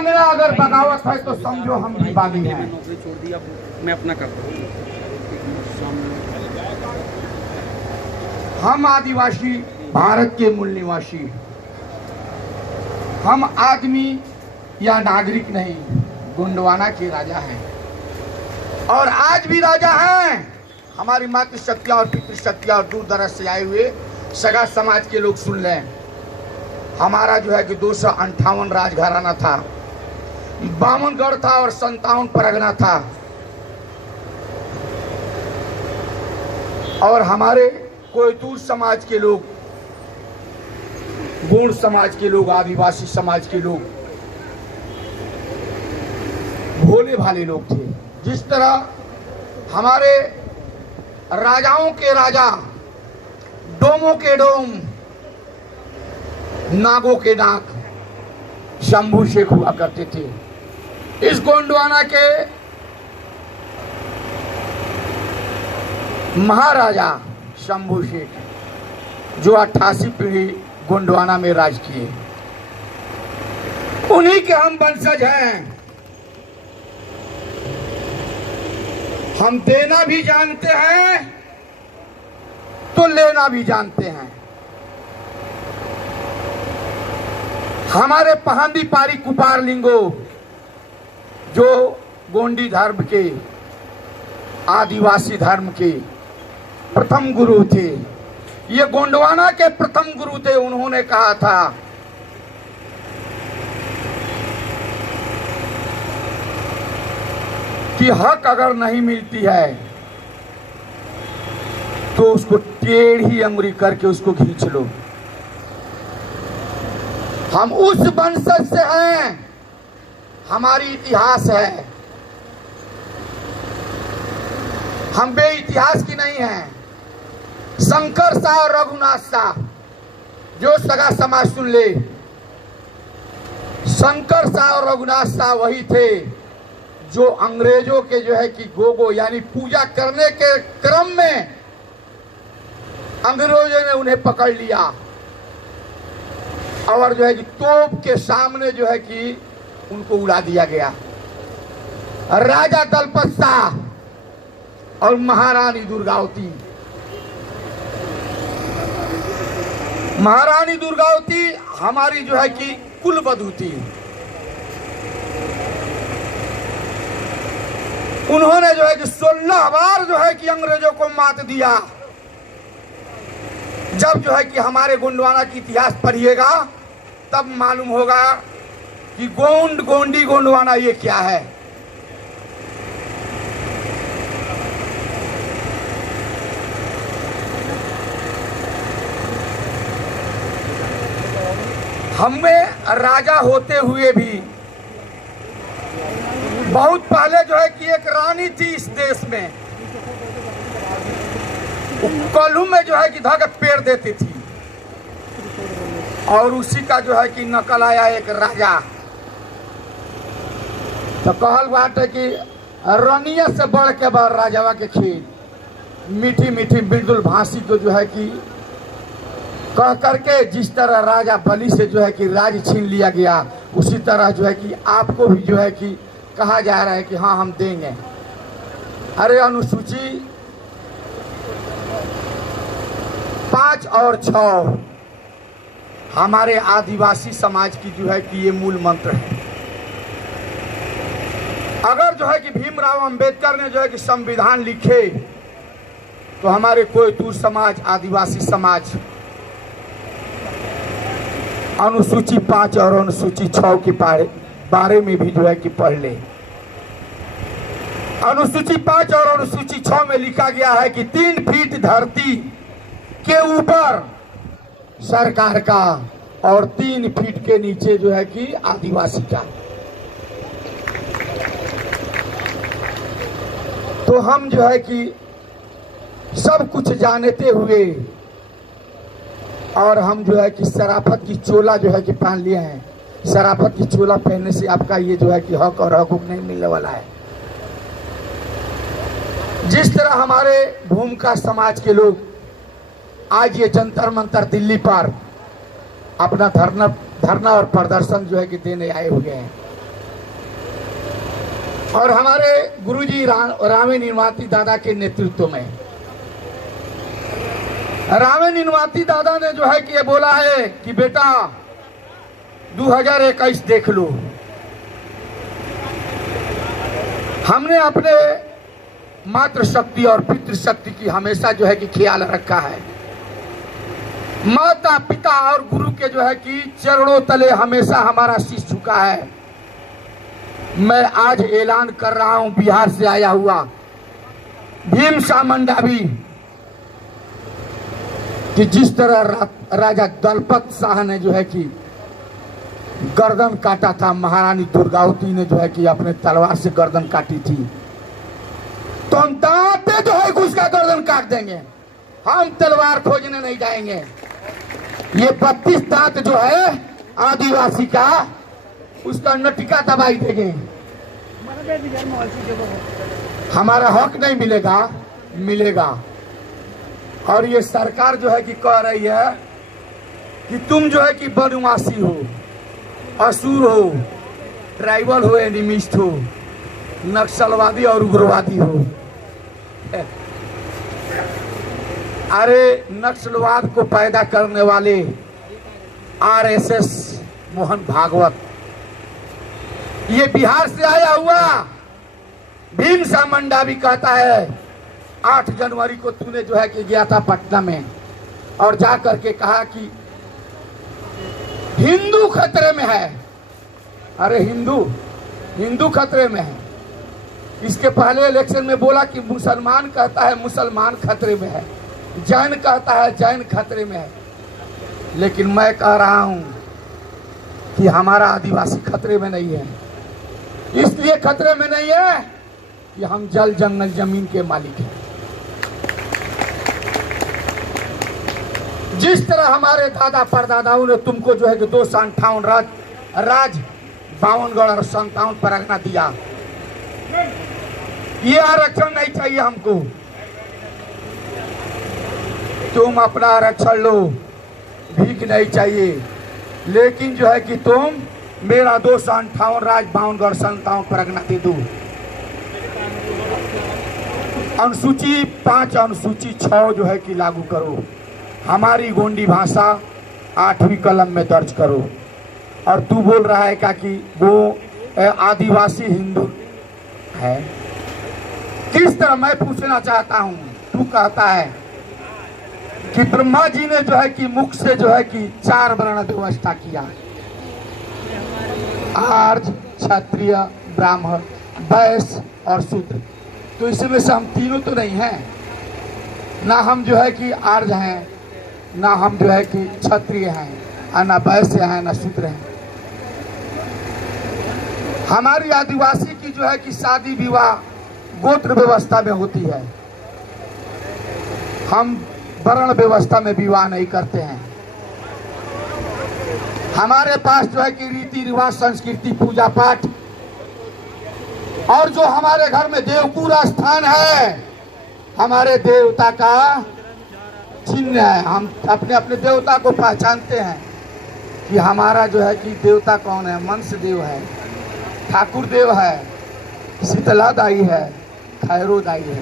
मेरा अगर बगावत है तो समझो हम भी बागी हैं। नौकरी छोड़ दी, अब मैं अपना करता हूँ। हम आदिवासी भारत के मूल निवासी, हम आदमी या नागरिक नहीं, गोंडवाना के राजा हैं और आज भी राजा हैं। हमारी मातृशक्तियाँ और पितृशक्तियाँ और दूर दराज से आए हुए सगा समाज के लोग सुन लें। हमारा जो है कि 258 राजघराना था, 52 गढ़ था और 57 परगना था। और हमारे कोयतूर समाज के लोग, गोंड समाज के लोग, आदिवासी समाज के लोग भोले भाले लोग थे। जिस तरह हमारे राजाओं के राजा, डोमों के डोम, नागों के नाग शंभू शेख हुआ करते थे। इस गोंडवाना के महाराजा शंभू शेख जो 88 पीढ़ी गोंडवाना में राज किए, उन्हीं के हम वंशज हैं। हम देना भी जानते हैं तो लेना भी जानते हैं। हमारे पहांदी पारी कुपार लिंगो जो गोंडी धर्म के, आदिवासी धर्म के प्रथम गुरु थे, ये गोंडवाना के प्रथम गुरु थे। उन्होंने कहा था कि हक अगर नहीं मिलती है तो उसको टेढ़ी अंगुली करके उसको खींच लो। हम उस वंशज से हैं, हमारी इतिहास है, हम बे इतिहास की नहीं हैं। शंकर शाह और रघुनाथ शाह, जो सगा समाज सुन ले, शंकर शाह और रघुनाथ शाह वही थे जो अंग्रेजों के जो है कि गोगो यानी पूजा करने के क्रम में अंग्रेजों ने उन्हें पकड़ लिया और जो है कि तोप के सामने जो है कि उनको उड़ा दिया गया। राजा दलपत शाह और महारानी दुर्गावती, महारानी दुर्गावती हमारी जो है कि कुलवधू थी। उन्होंने जो है कि 16 बार जो है कि अंग्रेजों को मात दिया। जब जो है कि हमारे गोंडवाना की इतिहास पढ़िएगा तब मालूम होगा कि गोंड, गोंडी, गोंडवाना ये क्या है। हमें राजा होते हुए भी बहुत पहले जो है कि एक रानी थी इस देश में, कलू में जो है कि धगत पेड़ देती थी और उसी का जो है कि नकल आया एक राजा। तो कहल बात है कि रनिया से बढ़ के बार राजावा के खेल, मीठी मीठी मृदुल भाषी को जो है कि कह करके जिस तरह राजा बलि से जो है कि राज छीन लिया गया, उसी तरह जो है कि आपको भी जो है कि कहा जा रहा है कि हाँ हम देंगे। अरे अनुसूची 5 और 6 हमारे आदिवासी समाज की जो है कि ये मूल मंत्र है। अगर जो है कि भीमराव अंबेडकर ने जो है कि संविधान लिखे तो हमारे कोयतूर समाज, आदिवासी समाज अनुसूची 5 और अनुसूची 6 के बारे में भी जो है कि पढ़ ले। अनुसूची 5 और अनुसूची 6 में लिखा गया है कि 3 फीट धरती के ऊपर सरकार का और 3 फीट के नीचे जो है कि आदिवासी का। तो हम जो है कि सब कुछ जानते हुए और हम जो है कि शराफत की चोला जो है कि पहन लिए हैं। शराफत की चोला पहनने से आपका ये जो है कि हक और हकूक नहीं मिलने वाला है। जिस तरह हमारे भूमिका समाज के लोग आज ये जंतर मंतर दिल्ली पर अपना धरना और प्रदर्शन जो है कि देने आए हुए हैं, और हमारे गुरुजी रामे निर्माती दादा के नेतृत्व में रामे निर्माती दादा ने जो है कि ये बोला है कि बेटा 2021 देख लो। हमने अपने मातृशक्ति और पितृशक्ति की हमेशा जो है कि ख्याल रखा है। माता पिता और गुरु के जो है कि चरणों तले हमेशा हमारा शीश झुका है। मैं आज ऐलान कर रहा हूं, बिहार से आया हुआ भीमसा मंडावी, कि जिस तरह राजा दलपत शाह ने जो है कि गर्दन काटा था, महारानी दुर्गावती ने जो है कि अपने तलवार से गर्दन काटी थी, तो हम दांत पे जो है उसका गर्दन काट देंगे। हम तलवार खोजने नहीं जाएंगे। ये 32 दांत जो है आदिवासी का, उसका नटिका दबाई देंगे। हमारा हक नहीं मिलेगा, मिलेगा। और ये सरकार जो है कि कह रही है कि तुम जो है कि बनवासी हो, असुर हो, ट्राइबल हो, एनिमिस्ट हो, नक्सलवादी और उग्रवादी हो। अरे नक्सलवाद को पैदा करने वाले आरएसएस मोहन भागवत, ये बिहार से आया हुआ भीमसा मंडावी कहता है 8 जनवरी को तूने जो है कि गया था पटना में और जा करके कहा कि हिंदू खतरे में है। अरे हिंदू खतरे में है। इसके पहले इलेक्शन में बोला कि मुसलमान कहता है मुसलमान खतरे में है, जैन कहता है जैन खतरे में है। लेकिन मैं कह रहा हूं कि हमारा आदिवासी खतरे में नहीं है। इसलिए खतरे में नहीं है कि हम जल जंगल जमीन के मालिक हैं। जिस तरह हमारे दादा परदादाओं ने तुमको जो है कि 258 राज 52गढ़ और 57 परगना दिया, ये आरक्षण नहीं चाहिए हमको। तुम अपना आरक्षण लो, भीख नहीं चाहिए। लेकिन जो है कि तुम मेरा 258 राज 52गढ़ 57 परगना दे दो। अनुसूची 5 अनुसूची 6 जो है कि लागू करो। हमारी गोंडी भाषा 8वीं कलम में दर्ज करो। और तू बोल रहा है क्या कि वो आदिवासी हिंदू है? किस तरह? मैं पूछना चाहता हूं। तू कहता है कि ब्रह्मा जी ने जो है कि मुख से जो है कि 4 वर्ण व्यवस्था किया, आर्य, क्षत्रिय, ब्राह्मण, वैश्य और शूद्र। तो इसमें से हम तीनों तो नहीं हैं। ना हम जो है कि आर्य हैं, ना हम जो है कि क्षत्रिय हैं, और ना वैश्य हैं, ना शूद्र हैं। हमारी आदिवासी की जो है कि शादी विवाह गोत्र व्यवस्था में होती है। हम वर्ण व्यवस्था में विवाह नहीं करते हैं। हमारे पास जो है कि रीति रिवाज, संस्कृति, पूजा पाठ, और जो हमारे घर में देवपुर स्थान है, हमारे देवता का चिन्ह है। हम अपने अपने देवता को पहचानते हैं कि हमारा जो है कि देवता कौन है। मंस देव है, ठाकुर देव है, शीतला दाई है, खैरो दाई है।